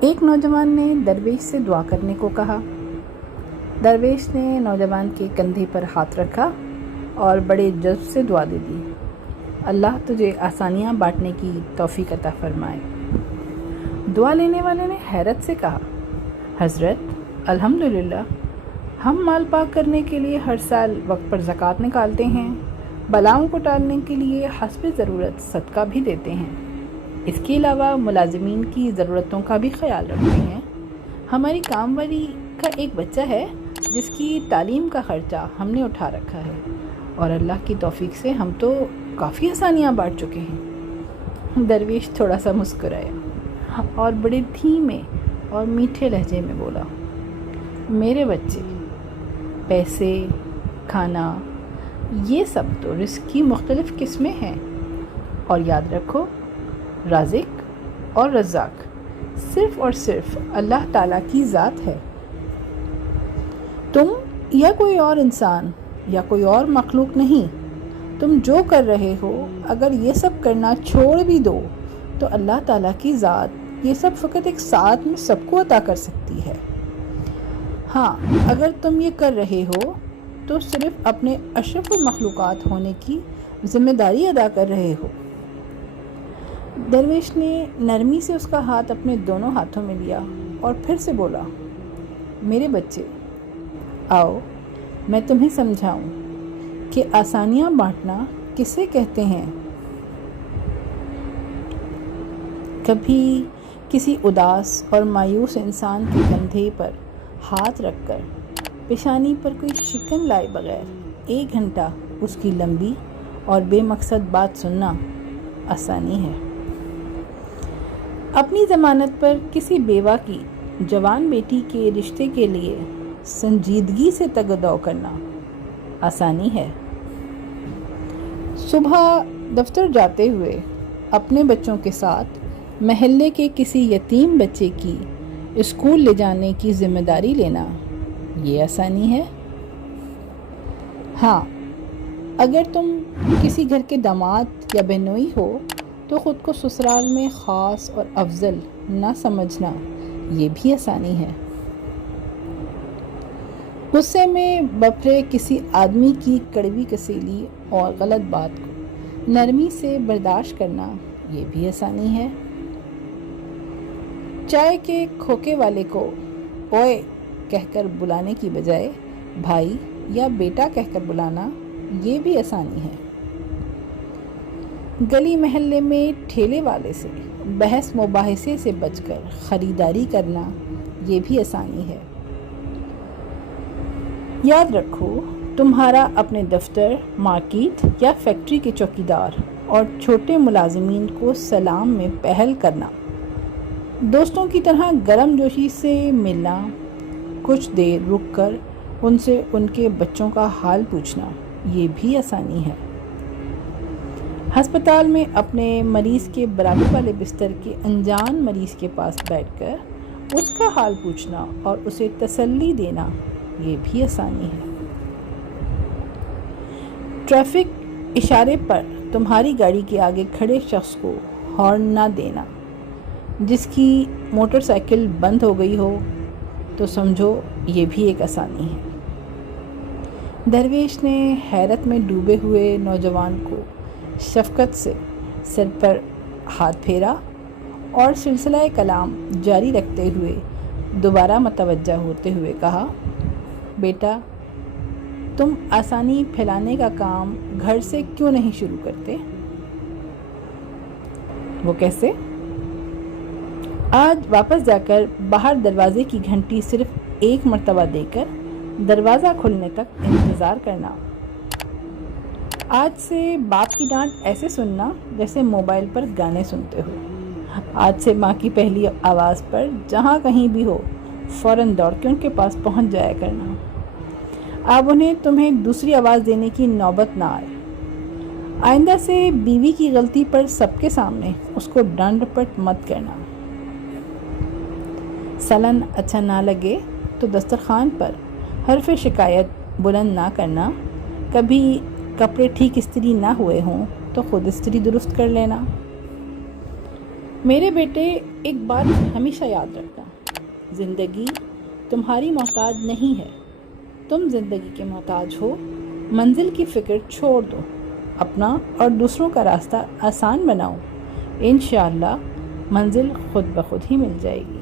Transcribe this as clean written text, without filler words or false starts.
ایک نوجوان نے درویش سے دعا کرنے کو کہا۔ درویش نے نوجوان کے کندھے پر ہاتھ رکھا اور بڑے جذب سے دعا دے دی، اللہ تجھے آسانیاں بانٹنے کی توفیق عطا فرمائے۔ دعا لینے والے نے حیرت سے کہا، حضرت الحمدللہ، ہم مال پاک کرنے کے لیے ہر سال وقت پر زکوٰۃ نکالتے ہیں، بلاؤں کو ٹالنے کے لیے حسب ضرورت صدقہ بھی دیتے ہیں، اس کے علاوہ ملازمین کی ضرورتوں کا بھی خیال رکھتے ہیں۔ ہماری کامواری کا ایک بچہ ہے جس کی تعلیم کا خرچہ ہم نے اٹھا رکھا ہے، اور اللہ کی توفیق سے ہم تو کافی آسانیاں بانٹ چکے ہیں۔ درویش تھوڑا سا مسکرایا اور بڑے دھیمے اور میٹھے لہجے میں بولا، میرے بچے، پیسے، کھانا، یہ سب تو رزق کی مختلف قسمیں ہیں، اور یاد رکھو رازق اور رزاق صرف اور صرف اللہ تعالیٰ کی ذات ہے۔ تم یا کوئی اور انسان یا کوئی اور مخلوق نہیں، تم جو کر رہے ہو اگر یہ سب کرنا چھوڑ بھی دو تو اللہ تعالیٰ کی ذات یہ سب فقط ایک ساتھ میں سب کو عطا کر سکتی ہے۔ ہاں، اگر تم یہ کر رہے ہو تو صرف اپنے اشرف المخلوقات ہونے کی ذمہ داری ادا کر رہے ہو۔ درویش نے نرمی سے اس کا ہاتھ اپنے دونوں ہاتھوں میں لیا اور پھر سے بولا، میرے بچے، آؤ میں تمہیں سمجھاؤں کہ آسانیاں بانٹنا کسے کہتے ہیں۔ کبھی کسی اداس اور مایوس انسان کے کندھے پر ہاتھ رکھ کر پیشانی پر کوئی شکن لائے بغیر 1 گھنٹہ اس کی لمبی اور بے مقصد بات سننا آسانی ہے۔ اپنی ضمانت پر کسی بیوہ کی جوان بیٹی کے رشتے کے لیے سنجیدگی سے تگ و دو کرنا آسانی ہے۔ صبح دفتر جاتے ہوئے اپنے بچوں کے ساتھ محلے کے کسی یتیم بچے کی اسکول لے جانے کی ذمہ داری لینا، یہ آسانی ہے۔ ہاں، اگر تم کسی گھر کے داماد یا بہنوئی ہو تو خود کو سسرال میں خاص اور افضل نہ سمجھنا، یہ بھی آسانی ہے۔ غصے میں بپھرے کسی آدمی کی کڑوی کسیلی اور غلط بات کو نرمی سے برداشت کرنا، یہ بھی آسانی ہے۔ چائے کے کھوکے والے کو اوئے کہہ کر بلانے کی بجائے بھائی یا بیٹا کہہ کر بلانا، یہ بھی آسانی ہے۔ گلی محلے میں ٹھیلے والے سے بحث مباحثے سے بچ کر خریداری کرنا، یہ بھی آسانی ہے۔ یاد رکھو، تمہارا اپنے دفتر، مارکیٹ یا فیکٹری کے چوکیدار اور چھوٹے ملازمین کو سلام میں پہل کرنا، دوستوں کی طرح گرم جوشی سے ملنا، کچھ دیر رک کر ان سے ان کے بچوں کا حال پوچھنا، یہ بھی آسانی ہے۔ ہسپتال میں اپنے مریض کے برابر والے بستر کے انجان مریض کے پاس بیٹھ کر اس کا حال پوچھنا اور اسے تسلی دینا، یہ بھی آسانی ہے۔ ٹریفک اشارے پر تمہاری گاڑی کے آگے کھڑے شخص کو ہارن نہ دینا، جس کی موٹر سائیکل بند ہو گئی ہو تو سمجھو یہ بھی ایک آسانی ہے۔ درویش نے حیرت میں ڈوبے ہوئے نوجوان کو شفقت سے سر پر ہاتھ پھیرا اور سلسلہ کلام جاری رکھتے ہوئے دوبارہ متوجہ ہوتے ہوئے کہا، بیٹا، تم آسانی پھیلانے کا کام گھر سے کیوں نہیں شروع کرتے؟ وہ کیسے؟ آج واپس جا کر باہر دروازے کی گھنٹی صرف 1 مرتبہ دے کر دروازہ کھلنے تک انتظار کرنا۔ آج سے باپ کی ڈانٹ ایسے سننا جیسے موبائل پر گانے سنتے ہو۔ آج سے ماں کی پہلی آواز پر جہاں کہیں بھی ہو فوراً دوڑ کے ان کے پاس پہنچ جایا کرنا۔ اب انہیں تمہیں دوسری آواز دینے کی نوبت نہ آئے۔ آئندہ سے بیوی کی غلطی پر سب کے سامنے اس کو ڈانٹ ڈپٹ مت کرنا۔ سالن اچھا نہ لگے تو دسترخوان پر حرف شکایت بلند نہ کرنا۔ کبھی کپڑے ٹھیک استری نہ ہوئے ہوں تو خود استری درست کر لینا۔ میرے بیٹے، ایک بات ہمیشہ یاد رکھنا، زندگی تمہاری محتاج نہیں ہے، تم زندگی کے محتاج ہو۔ منزل کی فکر چھوڑ دو، اپنا اور دوسروں کا راستہ آسان بناؤ، انشاءاللہ منزل خود بخود ہی مل جائے گی۔